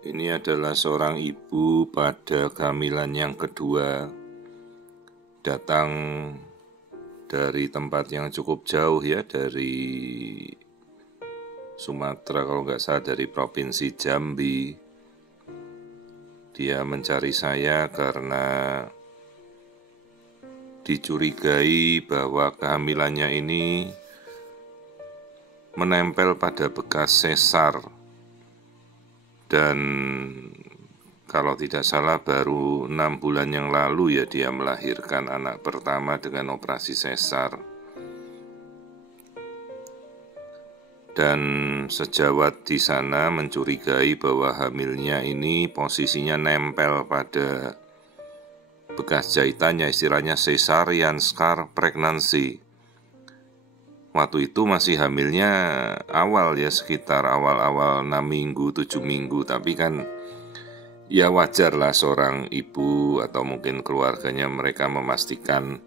Ini adalah seorang ibu pada kehamilan yang kedua, datang dari tempat yang cukup jauh ya, dari Sumatera kalau nggak salah, dari Provinsi Jambi. Dia mencari saya karena dicurigai bahwa kehamilannya ini menempel pada bekas sesar. Dan kalau tidak salah baru 6 bulan yang lalu ya dia melahirkan anak pertama dengan operasi sesar. Dan sejawat di sana mencurigai bahwa hamilnya ini posisinya nempel pada bekas jahitannya, istilahnya cesarean scar pregnancy. Waktu itu masih hamilnya awal ya, sekitar awal-awal 6 minggu, 7 minggu. Tapi kan ya wajar lah seorang ibu atau mungkin keluarganya mereka memastikan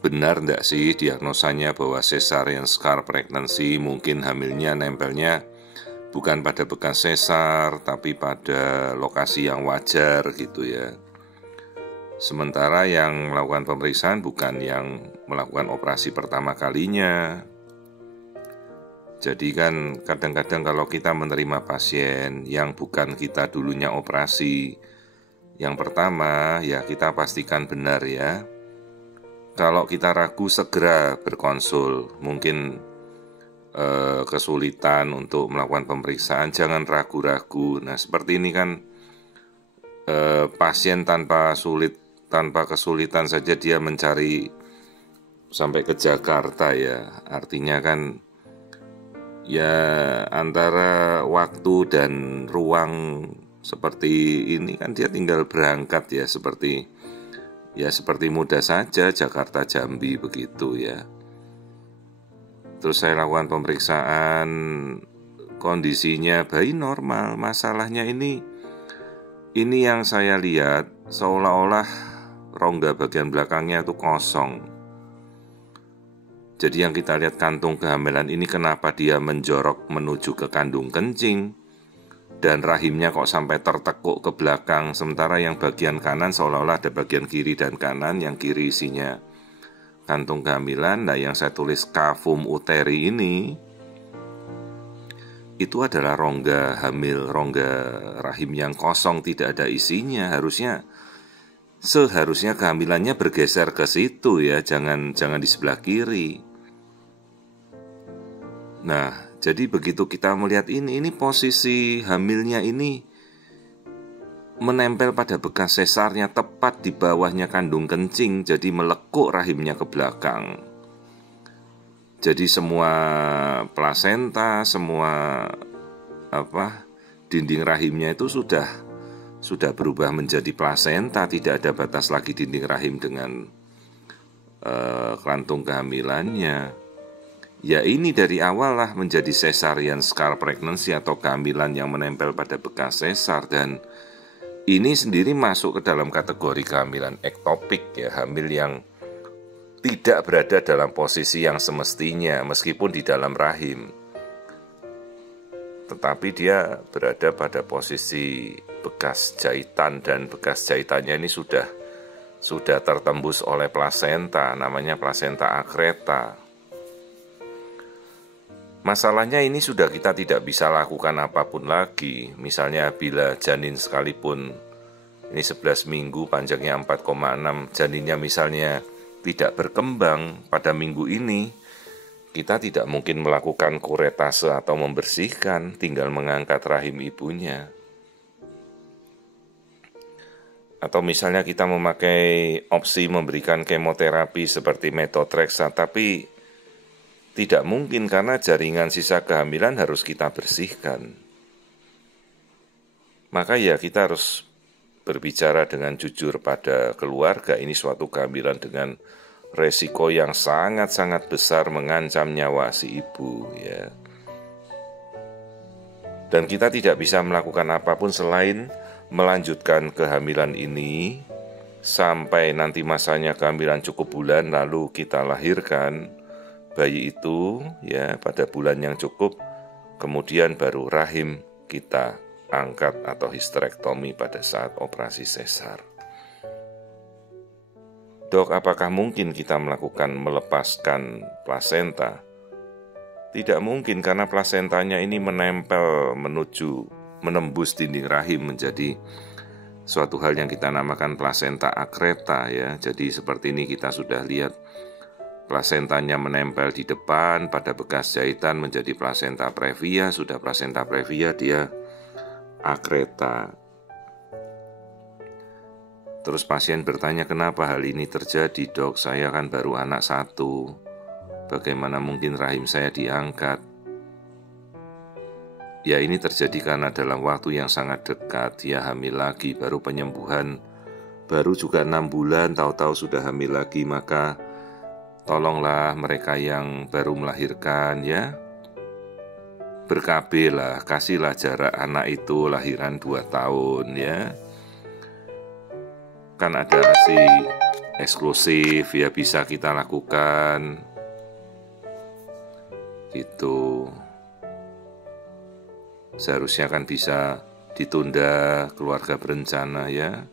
benar enggak sih diagnosanya bahwa cesarean scar pregnancy, mungkin hamilnya nempelnya bukan pada bekas sesar tapi pada lokasi yang wajar gitu ya. Sementara yang melakukan pemeriksaan bukan yang melakukan operasi pertama kalinya. Jadi kan kadang-kadang kalau kita menerima pasien yang bukan kita dulunya operasi, yang pertama ya kita pastikan benar ya. Kalau kita ragu segera berkonsul, mungkin kesulitan untuk melakukan pemeriksaan, jangan ragu-ragu. Nah seperti ini kan pasien tanpa kesulitan saja dia mencari sampai ke Jakarta ya. Artinya kan ya antara waktu dan ruang seperti ini kan dia tinggal berangkat ya, seperti mudah saja Jakarta Jambi begitu ya. Terus saya lakukan pemeriksaan, kondisinya bayi normal. Masalahnya ini yang saya lihat seolah-olah rongga bagian belakangnya itu kosong. Jadi yang kita lihat kantung kehamilan ini kenapa dia menjorok menuju ke kandung kencing, dan rahimnya kok sampai tertekuk ke belakang, sementara yang bagian kanan seolah-olah ada bagian kiri dan kanan, yang kiri isinya kantung kehamilan. Nah yang saya tulis cavum uteri ini itu adalah rongga hamil, rongga rahim yang kosong, tidak ada isinya. Seharusnya kehamilannya bergeser ke situ ya, jangan di sebelah kiri. Nah, jadi begitu kita melihat ini posisi hamilnya ini menempel pada bekas sesarnya tepat di bawahnya kandung kencing, jadi melekuk rahimnya ke belakang. Jadi semua plasenta, semua dinding rahimnya itu sudah berubah menjadi plasenta, tidak ada batas lagi dinding rahim dengan kantung kehamilannya. Ya ini dari awal lah menjadi cesarean scar pregnancy atau kehamilan yang menempel pada bekas sesar, dan ini sendiri masuk ke dalam kategori kehamilan ektopik ya, hamil yang tidak berada dalam posisi yang semestinya meskipun di dalam rahim, tetapi dia berada pada posisi bekas jahitan, dan bekas jahitannya ini sudah tertembus oleh plasenta, namanya plasenta akreta. Masalahnya ini sudah kita tidak bisa lakukan apapun lagi. Misalnya bila janin sekalipun ini 11 minggu, panjangnya 4,6, janinnya misalnya tidak berkembang pada minggu ini, kita tidak mungkin melakukan kuretase atau membersihkan, tinggal mengangkat rahim ibunya. Atau misalnya kita memakai opsi memberikan kemoterapi seperti methotrexate, tapi tidak mungkin karena jaringan sisa kehamilan harus kita bersihkan. Maka ya kita harus berbicara dengan jujur pada keluarga, ini suatu kehamilan dengan resiko yang sangat-sangat besar mengancam nyawa si ibu ya. Dan kita tidak bisa melakukan apapun selain melanjutkan kehamilan ini sampai nanti masanya kehamilan cukup bulan, lalu kita lahirkan bayi itu ya pada bulan yang cukup, kemudian baru rahim kita angkat atau histerektomi pada saat operasi sesar. Dok, apakah mungkin kita melepaskan plasenta? Tidak mungkin, karena plasentanya ini menempel menembus dinding rahim menjadi suatu hal yang kita namakan plasenta akreta ya. Jadi seperti ini kita sudah lihat plasentanya menempel di depan pada bekas jahitan menjadi plasenta previa, sudah plasenta previa dia akreta. Terus pasien bertanya, kenapa hal ini terjadi, dok? Saya kan baru anak 1. Bagaimana mungkin rahim saya diangkat? Ya, ini terjadi karena dalam waktu yang sangat dekat dia hamil lagi, baru penyembuhan, baru juga 6 bulan, tahu-tahu sudah hamil lagi. Maka tolonglah mereka yang baru melahirkan ya, ber-KB lah, kasihlah jarak anak itu lahiran 2 tahun ya. Kan ada ASI eksklusif ya, bisa kita lakukan gitu. Seharusnya kan bisa ditunda keluarga berencana ya.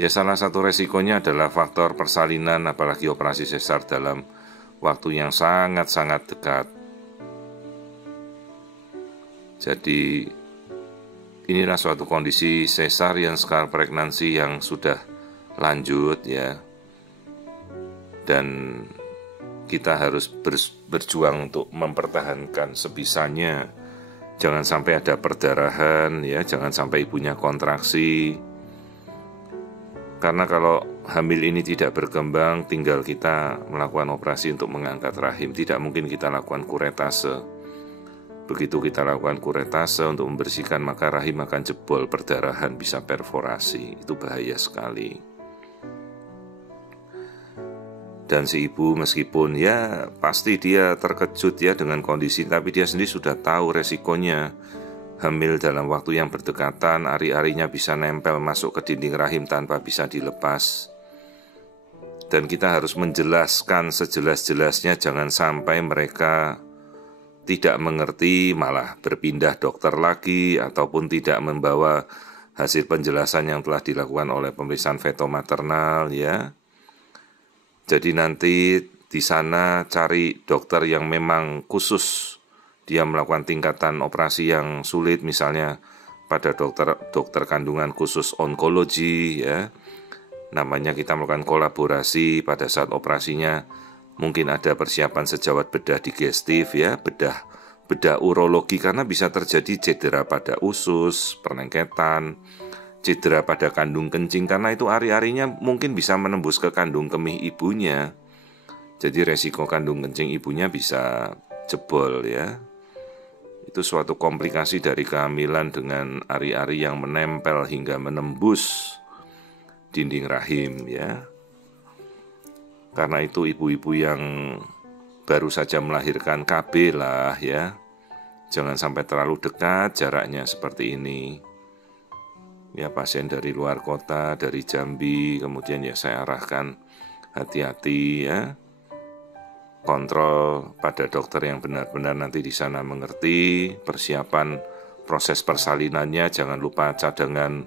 Ya, salah satu resikonya adalah faktor persalinan, apalagi operasi sesar dalam waktu yang sangat-sangat dekat. Jadi inilah suatu kondisi cesarean scar pregnancy yang sudah lanjut ya. Dan kita harus berjuang untuk mempertahankan sebisanya. Jangan sampai ada perdarahan ya, jangan sampai ibunya kontraksi. Karena kalau hamil ini tidak berkembang, tinggal kita melakukan operasi untuk mengangkat rahim. Tidak mungkin kita lakukan kuretase. Begitu kita lakukan kuretase untuk membersihkan, maka rahim akan jebol, perdarahan, bisa perforasi. Itu bahaya sekali. Dan si ibu meskipun ya pasti dia terkejut ya dengan kondisi, tapi dia sendiri sudah tahu resikonya. Hamil dalam waktu yang berdekatan, ari-arinya bisa nempel masuk ke dinding rahim tanpa bisa dilepas. Dan kita harus menjelaskan sejelas-jelasnya, jangan sampai mereka tidak mengerti malah berpindah dokter lagi, ataupun tidak membawa hasil penjelasan yang telah dilakukan oleh pemeriksaan feto maternal ya. Jadi nanti di sana cari dokter yang memang khusus, dia melakukan tingkatan operasi yang sulit, misalnya pada dokter kandungan khusus onkologi ya. Namanya kita melakukan kolaborasi pada saat operasinya. Mungkin ada persiapan sejawat bedah digestif ya, bedah urologi, karena bisa terjadi cedera pada usus, perlengketan, cedera pada kandung kencing, karena itu ari-arinya mungkin bisa menembus ke kandung kemih ibunya. Jadi resiko kandung kencing ibunya bisa jebol ya. Itu suatu komplikasi dari kehamilan dengan ari-ari yang menempel hingga menembus dinding rahim ya. Karena itu ibu-ibu yang baru saja melahirkan KB lah ya. Jangan sampai terlalu dekat jaraknya seperti ini. Ya, pasien dari luar kota, dari Jambi, kemudian ya saya arahkan hati-hati ya. Kontrol pada dokter yang benar-benar nanti di sana mengerti, persiapan proses persalinannya, jangan lupa cadangan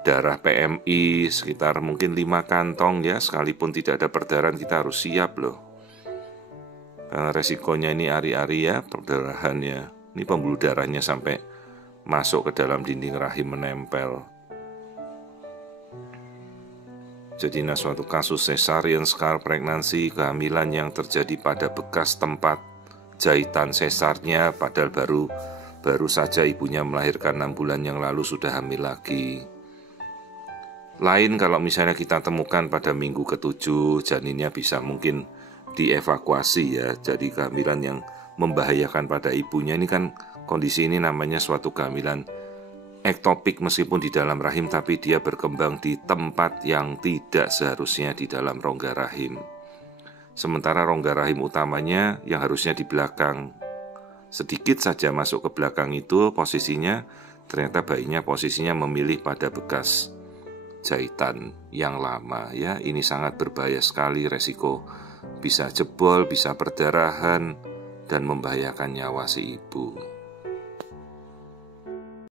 darah PMI sekitar mungkin 5 kantong ya, sekalipun tidak ada perdarahan kita harus siap loh. Karena resikonya ini ari-ari ya, perdarahannya. Ini pembuluh darahnya sampai masuk ke dalam dinding rahim menempel. Jadi suatu kasus cesarean scar pregnancy, kehamilan yang terjadi pada bekas tempat jahitan sesarnya, padahal baru saja ibunya melahirkan 6 bulan yang lalu sudah hamil lagi. Lain kalau misalnya kita temukan pada minggu ke-7, janinnya bisa mungkin dievakuasi ya. Jadi kehamilan yang membahayakan pada ibunya ini kan kondisi ini namanya suatu kehamilan ektopik, meskipun di dalam rahim tapi dia berkembang di tempat yang tidak seharusnya di dalam rongga rahim. Sementara rongga rahim utamanya yang harusnya di belakang, sedikit saja masuk ke belakang itu posisinya, ternyata bayinya posisinya memilih pada bekas jahitan yang lama ya. Ini sangat berbahaya sekali, resiko bisa jebol, bisa perdarahan dan membahayakan nyawa si ibu.